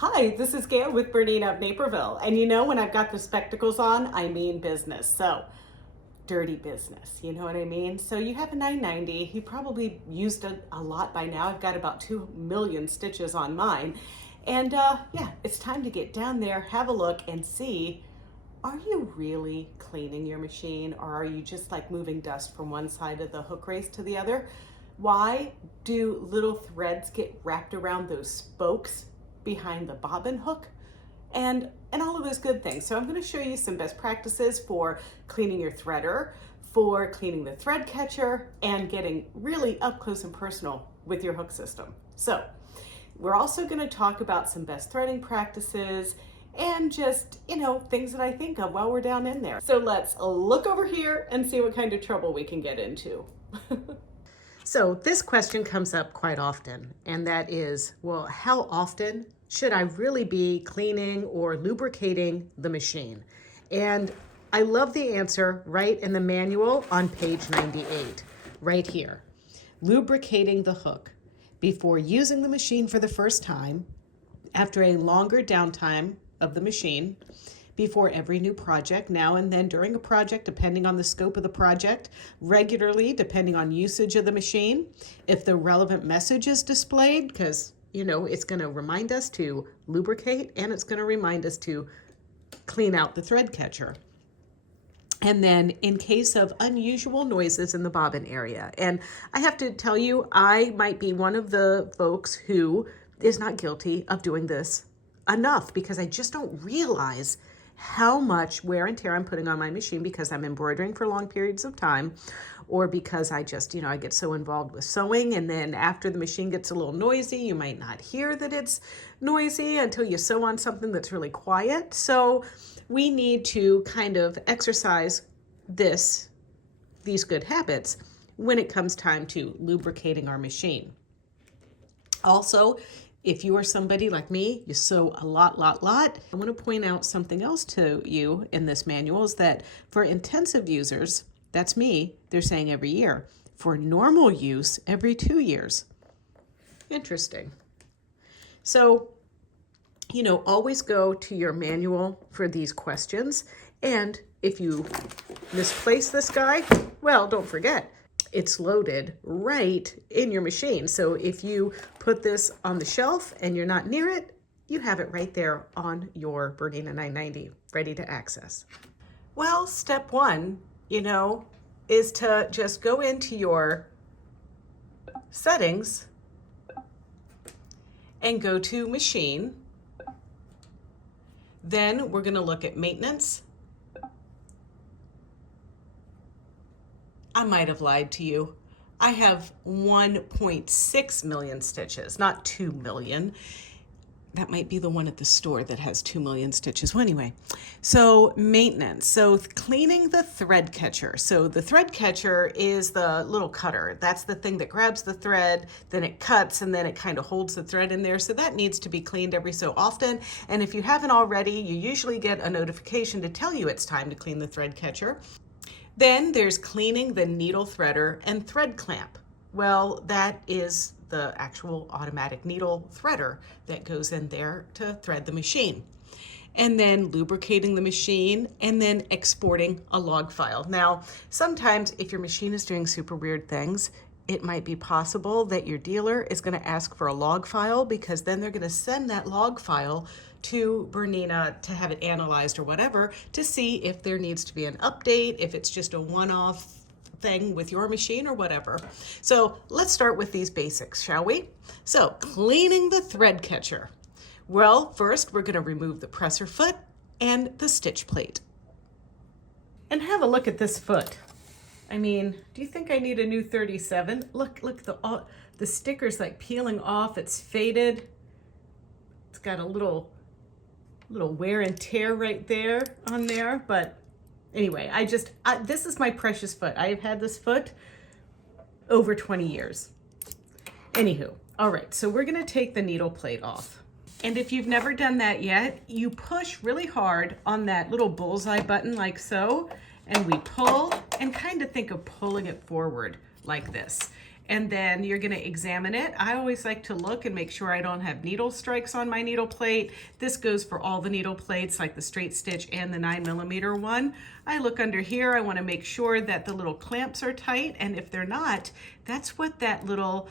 Hi, this is Gayle with Bernina of Naperville. And you know, when I've got the spectacles on, I mean business. So, dirty business, you know what I mean? So you have a 990. You probably used it a lot by now. I've got about 2 million stitches on mine. And yeah, it's time to get down there, have a look, and see, are you really cleaning your machine, or are you just like moving dust from one side of the hook race to the other? Why do little threads get wrapped around those spokes behind the bobbin hook? And all of those good things. So I'm going to show you some best practices for cleaning your threader, for cleaning the thread catcher, and getting really up close and personal with your hook system. So we're also going to talk about some best threading practices and just, you know, things that I think of while we're down in there. So let's look over here and see what kind of trouble we can get into. So this question comes up quite often, and that is, well, how often should I really be cleaning or lubricating the machine? And I love the answer right in the manual on page 98, right here. Lubricating the hook before using the machine for the first time, after a longer downtime of the machine, before every new project, now and then during a project, depending on the scope of the project, regularly, depending on usage of the machine, if the relevant message is displayed, because, you know, it's going to remind us to lubricate and it's going to remind us to clean out the thread catcher. And then in case of unusual noises in the bobbin area. And I have to tell you, I might be one of the folks who is not guilty of doing this enough, because I just don't realize how much wear and tear I'm putting on my machine because I'm embroidering for long periods of time, or because I just, you know, I get so involved with sewing, and then after the machine gets a little noisy, you might not hear that it's noisy until you sew on something that's really quiet. So we need to kind of exercise these good habits when it comes time to lubricating our machine. Also, if you are somebody like me, you sew a lot. I want to point out something else to you in this manual is that for intensive users, that's me, they're saying every year. For normal use, every 2 years. Interesting. So, you know, always go to your manual for these questions. And if you misplace this guy, well, don't forget, it's loaded right in your machine. So if you put this on the shelf and you're not near it, you have it right there on your Bernina 990, ready to access. Well, step one, you know, is to just go into your settings and go to machine. Then we're going to look at maintenance. I might have lied to you. I have 1.6 million stitches, not 2 million. That might be the one at the store that has 2 million stitches. Well, anyway, so maintenance. So cleaning the thread catcher. So the thread catcher is the little cutter. That's the thing that grabs the thread, then it cuts, and then it kind of holds the thread in there. So that needs to be cleaned every so often. And if you haven't already, you usually get a notification to tell you it's time to clean the thread catcher. Then there's cleaning the needle threader and thread clamp. Well, that is the actual automatic needle threader that goes in there to thread the machine. And then lubricating the machine, and then exporting a log file. Now, sometimes if your machine is doing super weird things, it might be possible that your dealer is going to ask for a log file, because then they're going to send that log file to Bernina to have it analyzed or whatever, to see if there needs to be an update, if it's just a one-off thing with your machine or whatever. So let's start with these basics, shall we? So cleaning the thread catcher. Well, first we're going to remove the presser foot and the stitch plate. And have a look at this foot. I mean, do you think I need a new 37? Look, the sticker's like peeling off. It's faded. It's got a little wear and tear right there on there. But anyway, this is my precious foot. I have had this foot over 20 years. Anywho, all right, so we're gonna take the needle plate off. And if you've never done that yet, you push really hard on that little bullseye button like so, and we pull, and kind of think of pulling it forward like this. and then you're going to examine it. I always like to look and make sure I don't have needle strikes on my needle plate. This goes for all the needle plates, like the straight stitch and the 9mm one. I look under here. I want to make sure that the little clamps are tight, and if they're not, that's what that little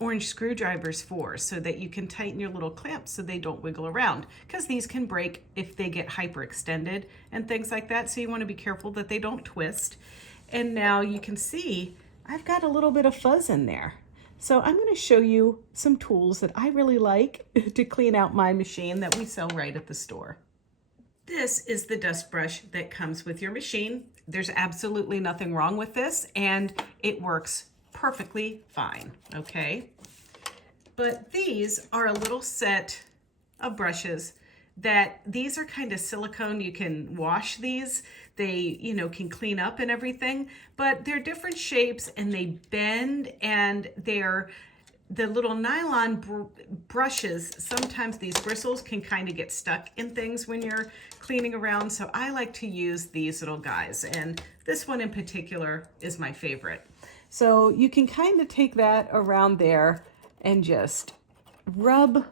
orange screwdriver's for, so that you can tighten your little clamps so they don't wiggle around, because these can break if they get hyperextended and things like that. So you want to be careful that they don't twist. And now you can see I've got a little bit of fuzz in there. So I'm going to show you some tools that I really like to clean out my machine that we sell right at the store. This is the dust brush that comes with your machine. There's absolutely nothing wrong with this, and it works perfectly fine, okay? But these are a little set of brushes that these are kind of silicone. You can wash these. They, you know, can clean up and everything, but they're different shapes and they bend, and they're the little nylon brushes. Sometimes these bristles can kind of get stuck in things when you're cleaning around. So I like to use these little guys, and this one in particular is my favorite. So you can kind of take that around there and just rub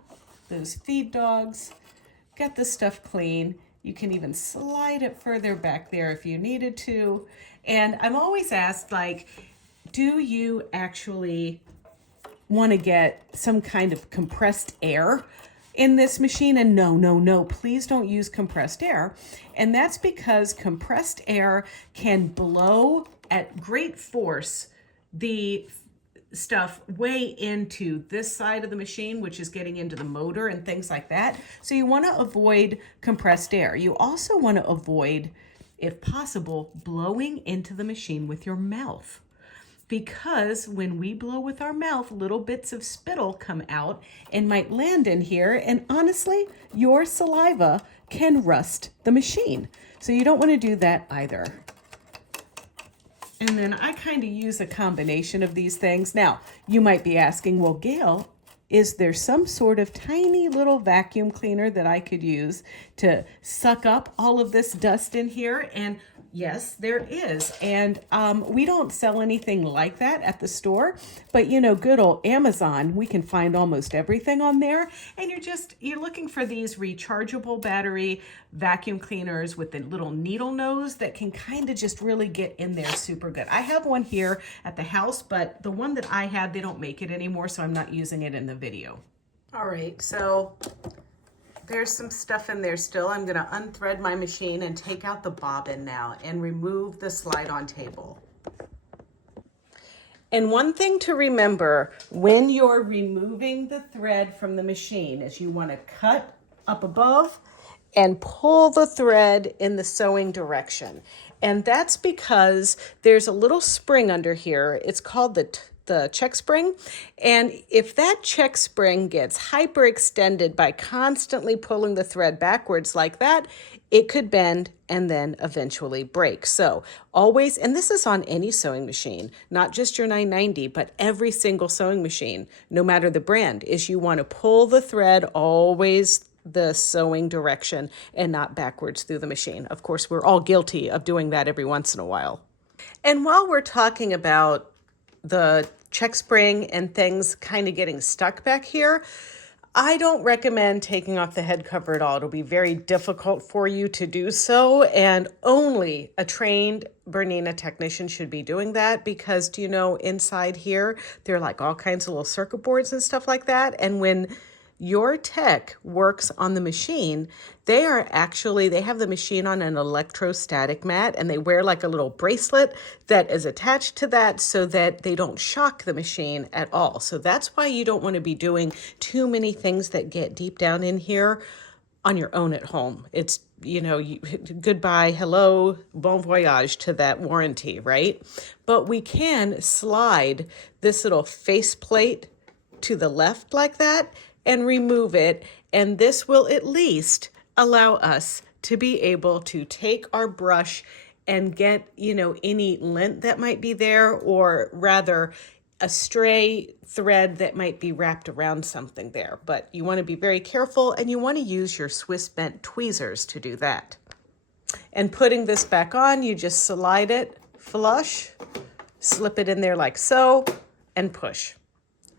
those feed dogs, get the stuff clean. You can even slide it further back there if you needed to. And I'm always asked, like, do you actually want to get some kind of compressed air in this machine? And no, please don't use compressed air. And that's because compressed air can blow at great force the stuff way into this side of the machine, which is getting into the motor and things like that. So you want to avoid compressed air. You also want to avoid, if possible, blowing into the machine with your mouth. Because when we blow with our mouth, little bits of spittle come out and might land in here. And honestly, your saliva can rust the machine. So you don't want to do that either. And then I kind of use a combination of these things. Now, you might be asking, well, Gayle, is there some sort of tiny little vacuum cleaner that I could use to suck up all of this dust in here? And yes, there is. And we don't sell anything like that at the store, but you know, good old Amazon, we can find almost everything on there. And you're looking for these rechargeable battery vacuum cleaners with the little needle nose that can kind of just really get in there super good. I have one here at the house, but the one that I had, they don't make it anymore, so I'm not using it in the video. All right, so there's some stuff in there still. I'm going to unthread my machine and take out the bobbin now and remove the slide-on table. And one thing to remember when you're removing the thread from the machine is you want to cut up above and pull the thread in the sewing direction. And that's because there's a little spring under here. It's called the check spring. And if that check spring gets hyperextended by constantly pulling the thread backwards like that, it could bend and then eventually break. So always, and this is on any sewing machine, not just your 990, but every single sewing machine, no matter the brand, is you want to pull the thread always the sewing direction and not backwards through the machine. Of course, we're all guilty of doing that every once in a while. And while we're talking about the check spring and things kind of getting stuck back here, I don't recommend taking off the head cover at all. It'll be very difficult for you to do so, and only a trained Bernina technician should be doing that, because, do you know, inside here, there are like all kinds of little circuit boards and stuff like that, and when your tech works on the machine, they have the machine on an electrostatic mat, and they wear like a little bracelet that is attached to that so that they don't shock the machine at all. So that's why you don't want to be doing too many things that get deep down in here on your own at home. It's, goodbye, hello, bon voyage to that warranty, right? But we can slide this little face plate to the left like that and remove it, and this will at least allow us to be able to take our brush and get, any lint that might be there, or rather a stray thread that might be wrapped around something there. But you want to be very careful, and you want to use your Swiss bent tweezers to do that. And putting this back on, you just slide it flush slip it in there like so, and push.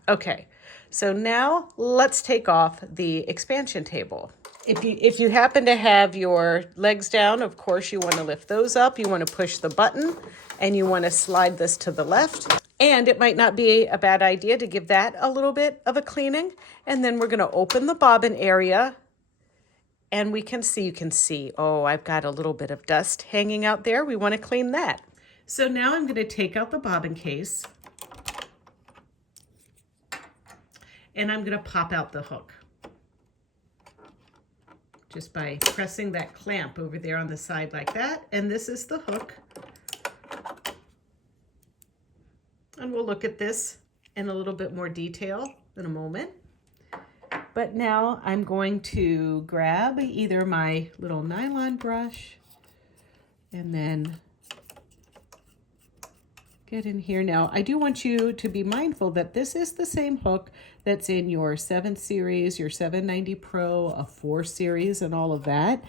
Okay, so now let's take off the expansion table. If you happen to have your legs down, of course you want to lift those up. You want to push the button and you want to slide this to the left. And it might not be a bad idea to give that a little bit of a cleaning. And then we're going to open the bobbin area. And you can see, oh, I've got a little bit of dust hanging out there. We want to clean that. So now I'm going to take out the bobbin case. And I'm going to pop out the hook. Just by pressing that clamp over there on the side like that. And this is the hook. And we'll look at this in a little bit more detail in a moment. But now I'm going to grab either my little nylon brush and then get in here. Now, I do want you to be mindful that this is the same hook that's in your 7 series, your 790 Pro, a 4 series, and all of that.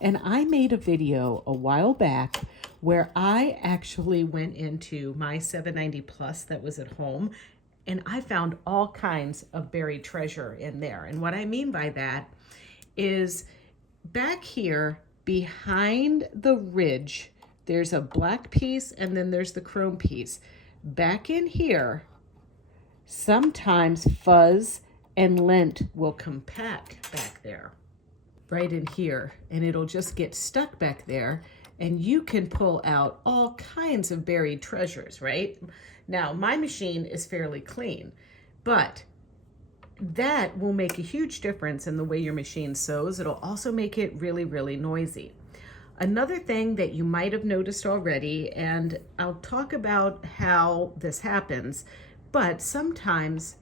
And I made a video a while back where I actually went into my 790 Plus that was at home, and I found all kinds of buried treasure in there. And what I mean by that is back here behind the ridge, there's a black piece and then there's the chrome piece. Back in here, sometimes fuzz and lint will compact back there, right in here, and it'll just get stuck back there, and you can pull out all kinds of buried treasures, right? Now, my machine is fairly clean, but that will make a huge difference in the way your machine sews. It'll also make it really, really noisy. Another thing that you might have noticed already, and I'll talk about how this happens, but sometimes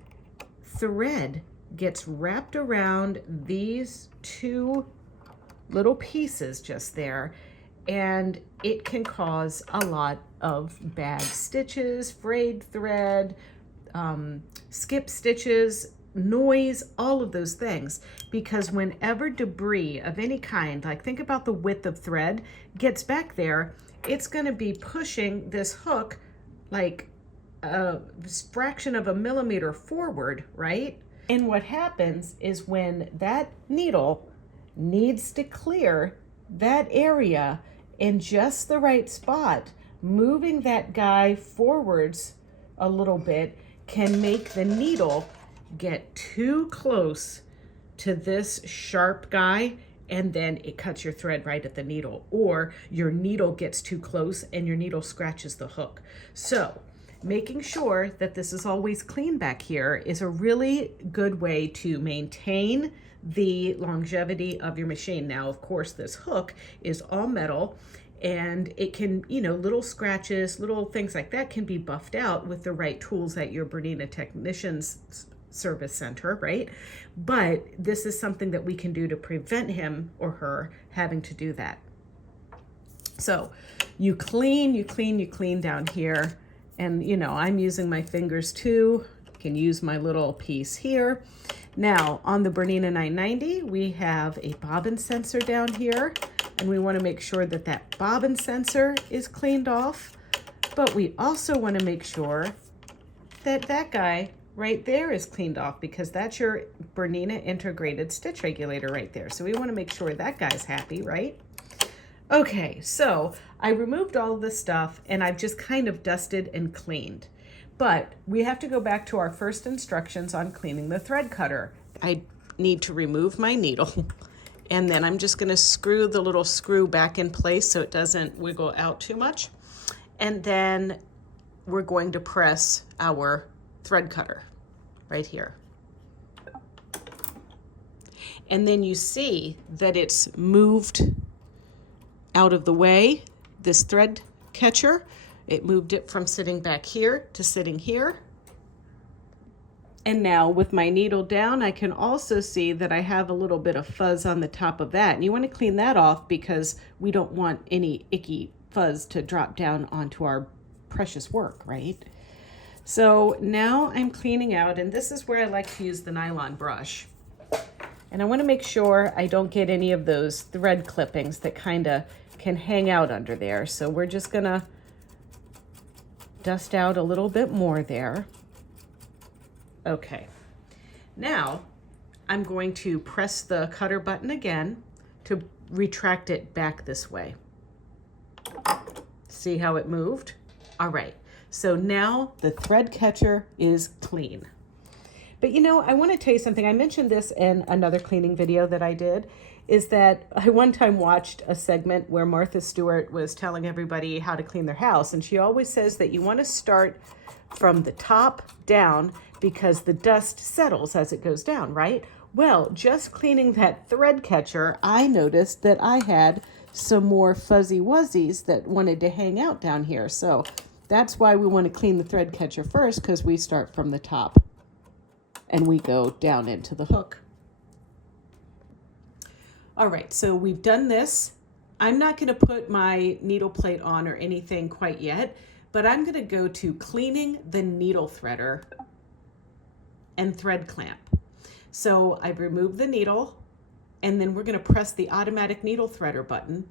thread gets wrapped around these two little pieces just there, and it can cause a lot of bad stitches, frayed thread, skip stitches, noise, all of those things, because whenever debris of any kind, like think about the width of thread, gets back there, it's going to be pushing this hook like a fraction of a millimeter forward, right? And what happens is when that needle needs to clear that area in just the right spot, moving that guy forwards a little bit can make the needle get too close to this sharp guy, and then it cuts your thread right at the needle, or your needle gets too close and your needle scratches the hook. So making sure that this is always clean back here is a really good way to maintain the longevity of your machine. Now, of course, this hook is all metal, and it can, little scratches, little things like that can be buffed out with the right tools at your Bernina Technicians Service Center, right? But this is something that we can do to prevent him or her having to do that. So you clean down here, and I'm using my fingers too. You can use my little piece here. Now on the Bernina 990, we have a bobbin sensor down here, and we want to make sure that that bobbin sensor is cleaned off, but we also want to make sure that that guy right there is cleaned off, because that's your Bernina integrated stitch regulator right there. So we want to make sure that guy's happy, right? Okay, so I removed all of this stuff and I've just kind of dusted and cleaned. But we have to go back to our first instructions on cleaning the thread cutter. I need to remove my needle, and then I'm just going to screw the little screw back in place so it doesn't wiggle out too much. And then we're going to press our thread cutter right here. And then you see that it's moved out of the way, this thread catcher. It moved it from sitting back here to sitting here. And now with my needle down, I can also see that I have a little bit of fuzz on the top of that. And you want to clean that off because we don't want any icky fuzz to drop down onto our precious work, right? So now I'm cleaning out, and this is where I like to use the nylon brush. And I want to make sure I don't get any of those thread clippings that kind of can hang out under there. So we're just gonna dust out a little bit more there. Okay, now I'm going to press the cutter button again to retract it back this way. See how it moved? All right, so now the thread catcher is clean. But you know, I want to tell you something. I mentioned this in another cleaning video that I did, is that I one time watched a segment where Martha Stewart was telling everybody how to clean their house. And she always says that you want to start from the top down because the dust settles as it goes down, right? Well, just cleaning that thread catcher, I noticed that I had some more fuzzy wuzzies that wanted to hang out down here. So that's why we want to clean the thread catcher first, because we start from the top and we go down into the hook. All right, so we've done this. I'm not going to put my needle plate on or anything quite yet, but I'm going to go to cleaning the needle threader and thread clamp. So I've removed the needle, and then we're going to press the automatic needle threader button.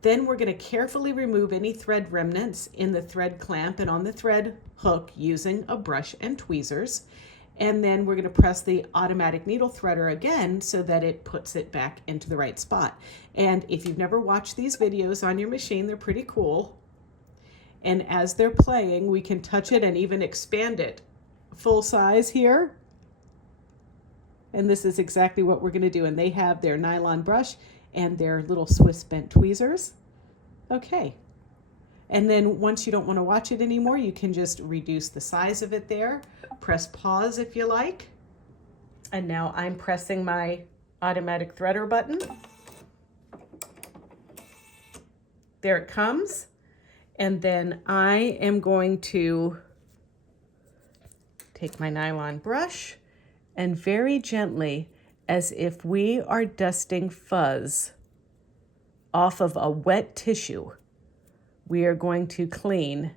Then we're going to carefully remove any thread remnants in the thread clamp and on the thread hook using a brush and tweezers. And then we're going to press the automatic needle threader again so that it puts it back into the right spot. And if you've never watched these videos on your machine, they're pretty cool. And as they're playing, we can touch it and even expand it full size here. And this is exactly what we're going to do. And they have their nylon brush and their little Swiss bent tweezers. Okay. And then once you don't want to watch it anymore, you can just reduce the size of it there. Press pause if you like. And now I'm pressing my automatic threader button. There it comes. And then I am going to take my nylon brush and very gently, as if we are dusting fuzz off of a wet tissue, we are going to clean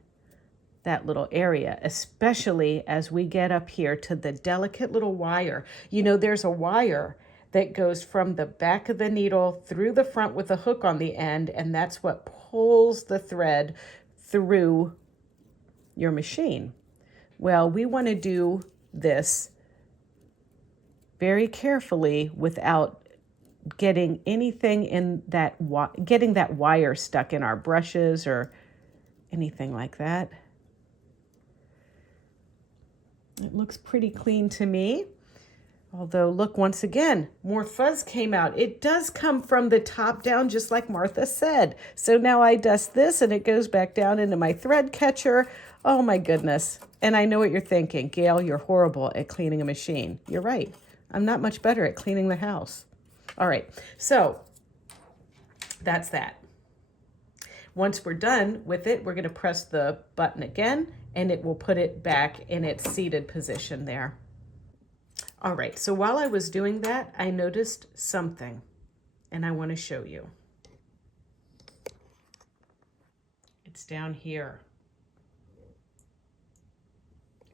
that little area, especially as we get up here to the delicate little wire. You know, there's a wire that goes from the back of the needle through the front with a hook on the end, and that's what pulls the thread through your machine. Well, we want to do this very carefully without getting anything in that, getting that wire stuck in our brushes or anything like that. It looks pretty clean to me. Although, look, once again, more fuzz came out. It does come from the top down, just like Martha said. So now I dust this and it goes back down into my thread catcher. Oh my goodness. And I know what you're thinking. Gayle, you're horrible at cleaning a machine. You're right. I'm not much better at cleaning the house. All right, so that's that. Once we're done with it, we're going to press the button again, and it will put it back in its seated position there. All right, so while I was doing that, I noticed something, and I want to show you. It's down here.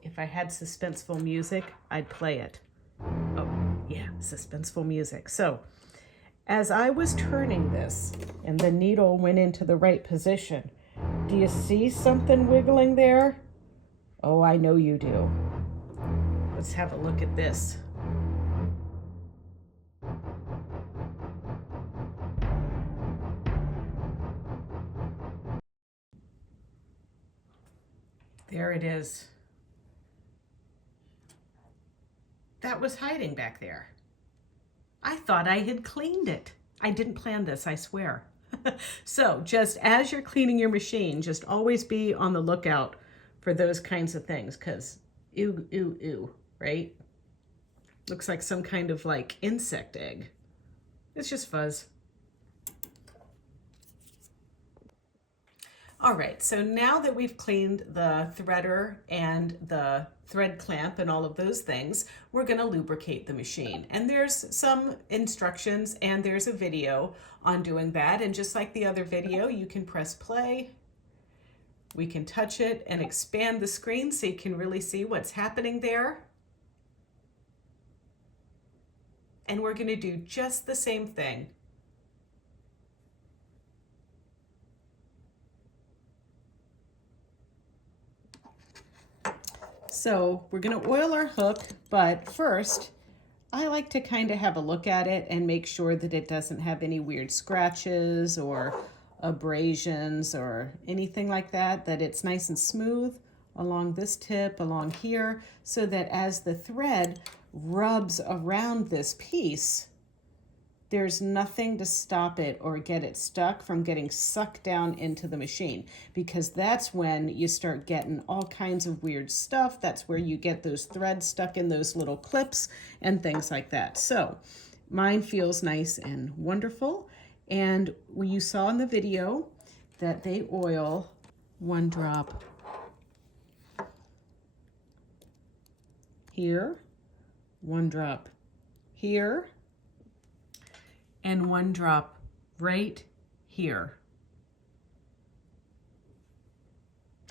If I had suspenseful music, I'd play it. Oh, yeah, suspenseful music. So, as I was turning this and the needle went into the right position, do you see something wiggling there? Oh, I know you do. Let's have a look at this. There it is. That was hiding back there. I thought I had cleaned it. I didn't plan this, I swear. So just as you're cleaning your machine, just always be on the lookout for those kinds of things, because ew, ew, ew, right? Looks like some kind of like insect egg. It's just fuzz. All right, so now that we've cleaned the threader and the thread clamp and all of those things, we're going to lubricate the machine. And there's some instructions and there's a video on doing that. And just like the other video, you can press play. We can touch it and expand the screen so you can really see what's happening there. And we're going to do just the same thing. So we're gonna oil our hook, but first, I like to kind of have a look at it and make sure that it doesn't have any weird scratches or abrasions or anything like that, that it's nice and smooth along this tip, along here, so that as the thread rubs around this piece, there's nothing to stop it or get it stuck from getting sucked down into the machine, because that's when you start getting all kinds of weird stuff. That's where you get those threads stuck in those little clips and things like that. So mine feels nice and wonderful. And you saw in the video that they oil 1 drop here, 1 drop here, and 1 drop right here,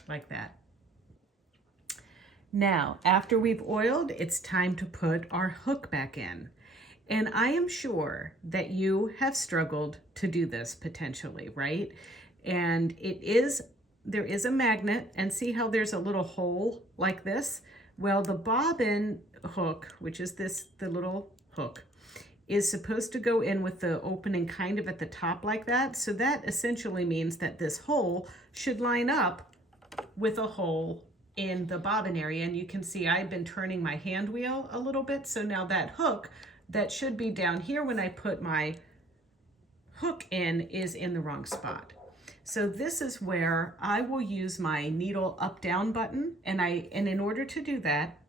like that. Now, after we've oiled, it's time to put our hook back in. And I am sure that you have struggled to do this potentially, right? And there is a magnet, and see how there's a little hole like this? Well, the bobbin hook, which is the little hook, is supposed to go in with the opening kind of at the top like that. So that essentially means that this hole should line up with a hole in the bobbin area. And you can see I've been turning my hand wheel a little bit. So now that hook that should be down here when I put my hook in is in the wrong spot. So this is where I will use my needle up down button. And in order to do that,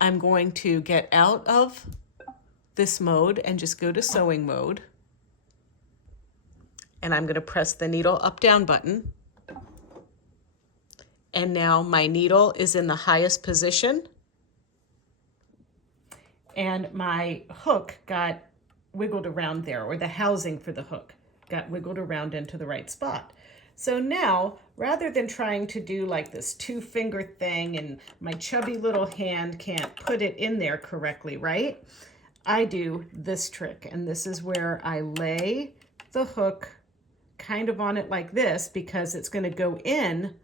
I'm going to get out of this mode and just go to sewing mode. And I'm going to press the needle up down button. And now my needle is in the highest position. And my hook got wiggled around there, or the housing for the hook got wiggled around into the right spot. So now, rather than trying to do like this 2-finger thing and my chubby little hand can't put it in there correctly, right? I do this trick, and this is where I lay the hook kind of on it like this, because it's going to go in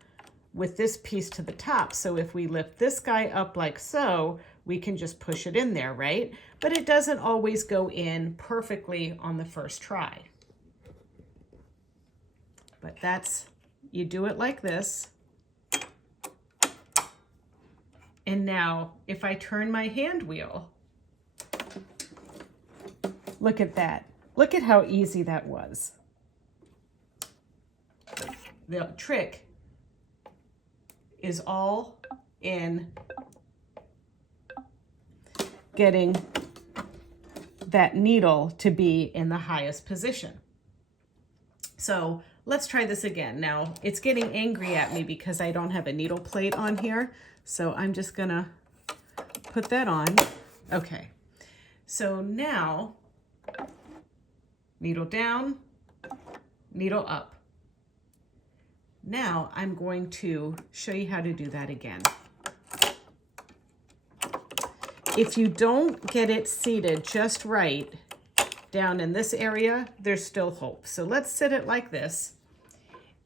with this piece to the top. So if we lift this guy up like so, we can just push it in there, right? But it doesn't always go in perfectly on the first try. But you do it like this. And now if I turn my hand wheel, look at that. Look at how easy that was. The trick is all in getting that needle to be in the highest position. So let's try this again. Now it's getting angry at me because I don't have a needle plate on here. So I'm just gonna put that on. Okay, so now needle down, needle up. Now I'm going to show you how to do that again. If you don't get it seated just right down in this area, there's still hope. So let's sit it like this.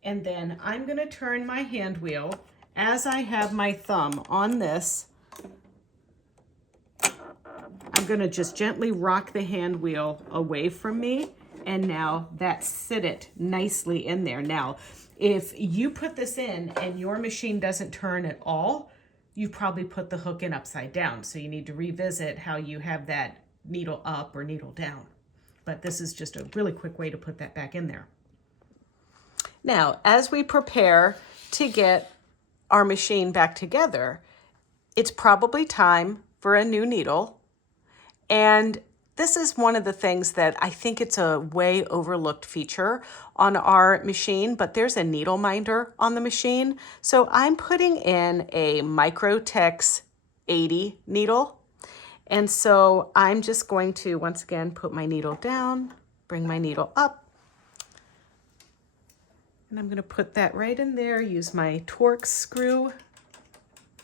And then I'm going to turn my hand wheel as I have my thumb on this. I'm going to just gently rock the hand wheel away from me. And now that sit it nicely in there. Now, if you put this in and your machine doesn't turn at all, you probably put the hook in upside down. So you need to revisit how you have that needle up or needle down. But this is just a really quick way to put that back in there. Now, as we prepare to get our machine back together, it's probably time for a new needle. And this is one of the things that I think it's a way overlooked feature on our machine, but there's a needle minder on the machine. So I'm putting in a Microtex 80 needle. And so I'm just going to, once again, put my needle down, bring my needle up, and I'm going to put that right in there, use my Torx screw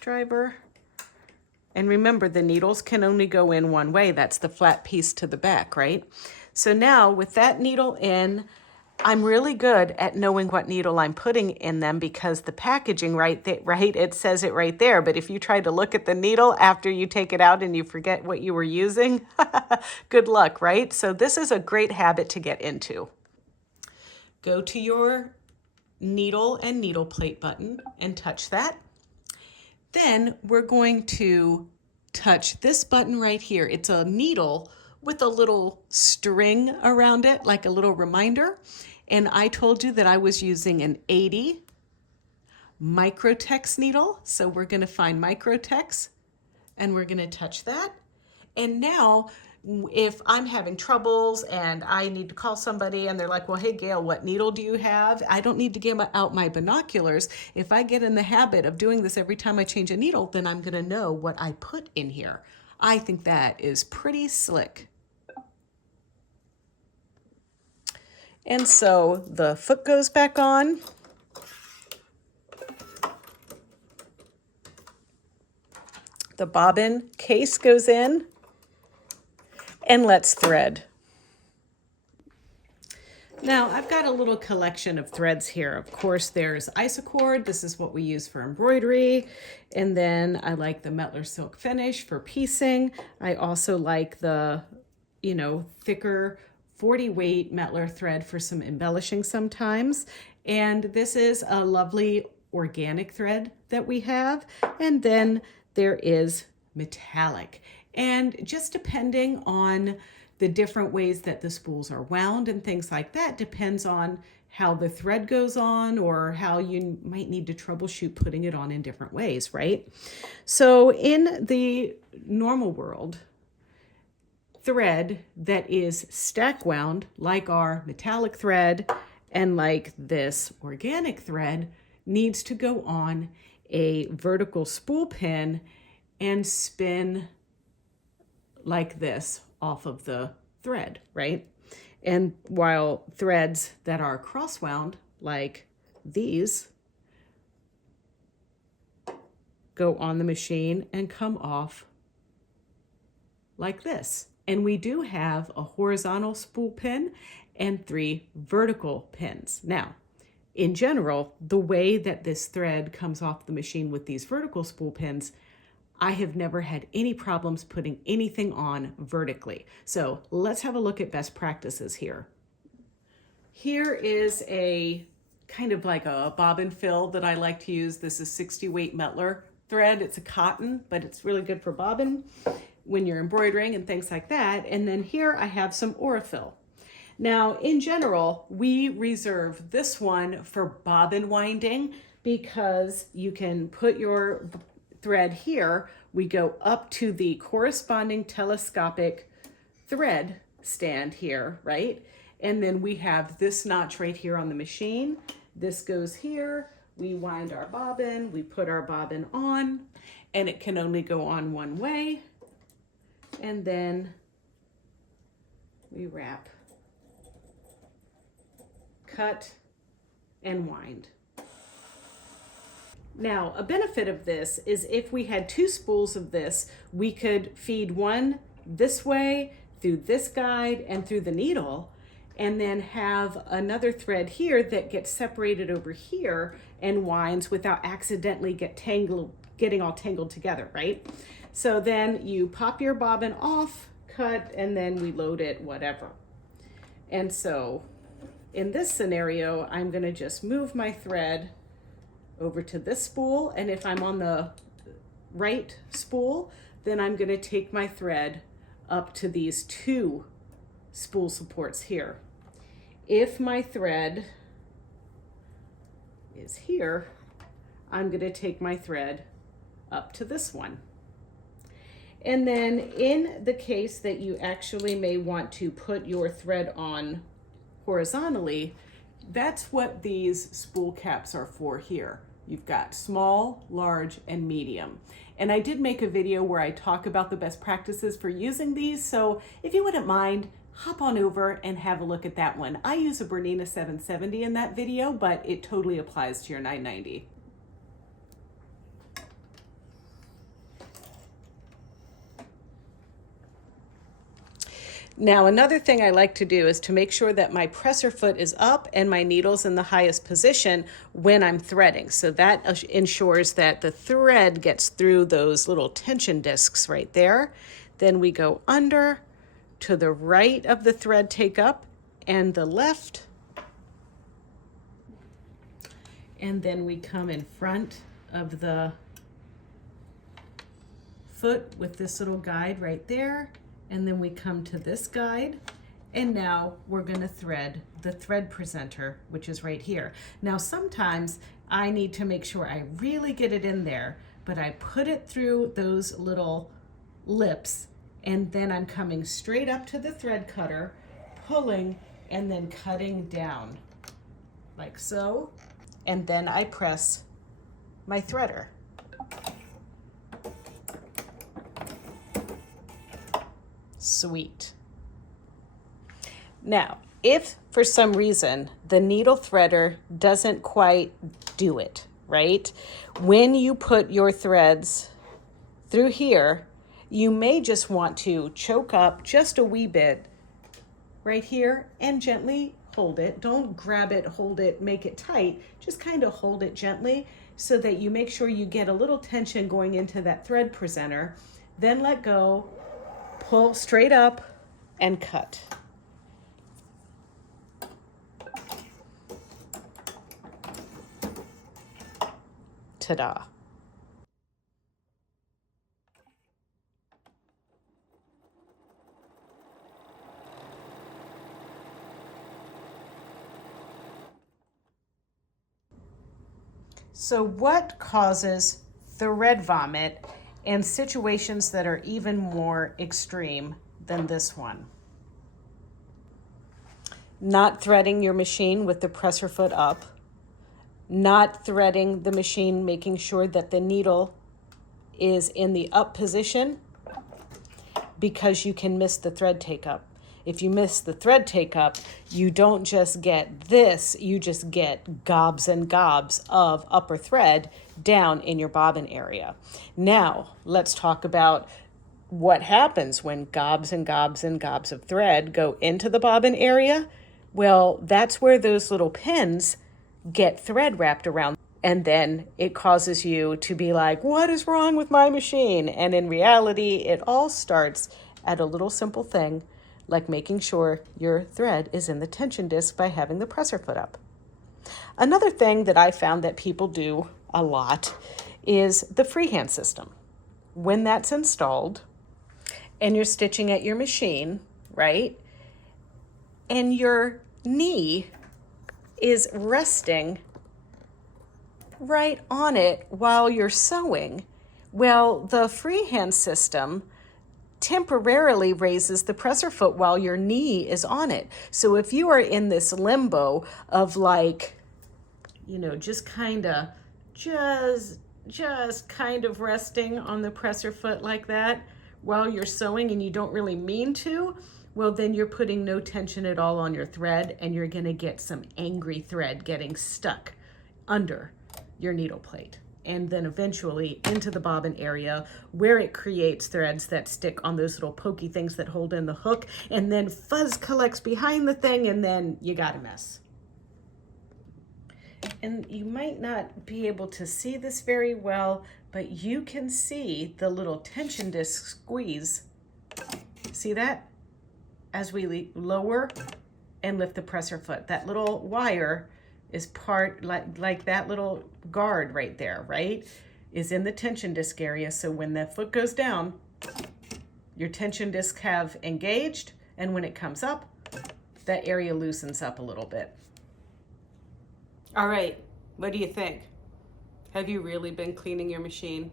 driver. And remember, the needles can only go in one way. That's the flat piece to the back, right? So now with that needle in, I'm really good at knowing what needle I'm putting in them because the packaging, right, it says it right there. But if you try to look at the needle after you take it out and you forget what you were using, good luck, right? So this is a great habit to get into. Go to your needle and needle plate button and touch that. Then we're going to touch this button right here. It's a needle with a little string around it, like a little reminder. And I told you that I was using an 80 Microtex needle. So we're going to find Microtex and we're going to touch that. And now if I'm having troubles and I need to call somebody and they're like, well, hey, Gayle, what needle do you have? I don't need to get out my binoculars. If I get in the habit of doing this every time I change a needle, then I'm going to know what I put in here. I think that is pretty slick. And so the foot goes back on. The bobbin case goes in. And let's thread. Now I've got a little collection of threads here. Of course, there's isocord. This is what we use for embroidery. And then I like the Mettler Silk Finish for piecing. I also like the, thicker 40 weight Mettler thread for some embellishing sometimes. And this is a lovely organic thread that we have. And then there is metallic. And just depending on the different ways that the spools are wound and things like that depends on how the thread goes on or how you might need to troubleshoot putting it on in different ways, right? So in the normal world, thread that is stack wound, like our metallic thread and like this organic thread, needs to go on a vertical spool pin and spin like this off of the thread, right? And while threads that are cross wound, like these, go on the machine and come off like this. And we do have a horizontal spool pin and 3 vertical pins. Now, in general, the way that this thread comes off the machine with these vertical spool pins, I have never had any problems putting anything on vertically. So let's have a look at best practices here. Here is a kind of like a bobbin fill that I like to use. This is 60 weight Mettler thread. It's a cotton, but it's really good for bobbin when you're embroidering and things like that. And then here I have some Aurifil. Now, in general, we reserve this one for bobbin winding because you can put your thread here, we go up to the corresponding telescopic thread stand here, right? And then we have this notch right here on the machine. This goes here, we wind our bobbin, we put our bobbin on, and it can only go on one way. And then we wrap, cut, and wind. Now, a benefit of this is if we had 2 spools of this, we could feed one this way through this guide and through the needle, and then have another thread here that gets separated over here and winds without accidentally getting all tangled together, right? So then you pop your bobbin off, cut, and then we load it, whatever. And so in this scenario, I'm gonna just move my thread over to this spool, and if I'm on the right spool, then I'm going to take my thread up to these 2 spool supports here. If my thread is here, I'm going to take my thread up to this one. And then in the case that you actually may want to put your thread on horizontally, that's what these spool caps are for here. You've got small, large, and medium. And I did make a video where I talk about the best practices for using these, so if you wouldn't mind, hop on over and have a look at that one. I use a Bernina 770 in that video, but it totally applies to your 990. Now, another thing I like to do is to make sure that my presser foot is up and my needle's in the highest position when I'm threading. So that ensures that the thread gets through those little tension discs right there. Then we go under to the right of the thread take up and the left. And then we come in front of the foot with this little guide right there. And then we come to this guide, and now we're going to thread the thread presenter, which is right here. Now, sometimes I need to make sure I really get it in there, but I put it through those little lips, and then I'm coming straight up to the thread cutter, pulling, and then cutting down, like so. And then I press my threader. Sweet. Now, if for some reason the needle threader doesn't quite do it, right? When you put your threads through here, you may just want to choke up just a wee bit right here and gently hold it. Don't grab it, hold it, make it tight. Just kind of hold it gently so that you make sure you get a little tension going into that thread presenter. Then let go. Pull straight up and cut. Ta-da. So what causes thread vomit and situations that are even more extreme than this one? Not threading your machine with the presser foot up, not threading the machine, making sure that the needle is in the up position because you can miss the thread take up. If you miss the thread take up, you don't just get this, you just get gobs and gobs of upper thread down in your bobbin area. Now, let's talk about what happens when gobs and gobs and gobs of thread go into the bobbin area. Well, that's where those little pins get thread wrapped around. And then it causes you to be like, what is wrong with my machine? And in reality, it all starts at a little simple thing like making sure your thread is in the tension disc by having the presser foot up. Another thing that I found that people do a lot is the freehand system. When that's installed and you're stitching at your machine, right? And your knee is resting right on it while you're sewing. Well, the freehand system temporarily raises the presser foot while your knee is on it. So if you are in this limbo of like, you know, just kind of resting on the presser foot like that while you're sewing and you don't really mean to, well, then you're putting no tension at all on your thread and you're going to get some angry thread getting stuck under your needle plate. And then eventually into the bobbin area where it creates threads that stick on those little pokey things that hold in the hook, and then fuzz collects behind the thing, and then you got a mess. And you might not be able to see this very well, but you can see the little tension disc squeeze. See that? As we lower and lift the presser foot, that little wire is part, like that little guard right there, right, is in the tension disc area. So when the foot goes down, your tension discs have engaged, and when it comes up, that area loosens up a little bit. All right, what do you think? Have you really been cleaning your machine?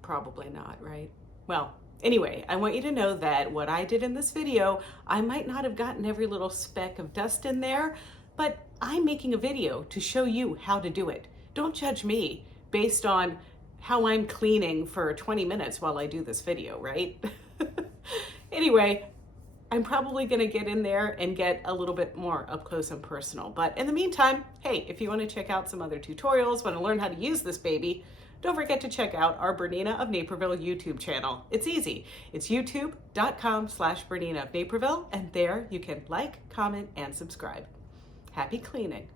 Probably not, right? Well, anyway, I want you to know that what I did in this video, I might not have gotten every little speck of dust in there, but I'm making a video to show you how to do it. Don't judge me based on how I'm cleaning for 20 minutes while I do this video, right? Anyway, I'm probably gonna get in there and get a little bit more up close and personal. But in the meantime, hey, if you wanna check out some other tutorials, wanna learn how to use this baby, don't forget to check out our Bernina of Naperville YouTube channel. It's easy. It's youtube.com/Bernina of Naperville, and there you can like, comment, and subscribe. Happy cleaning.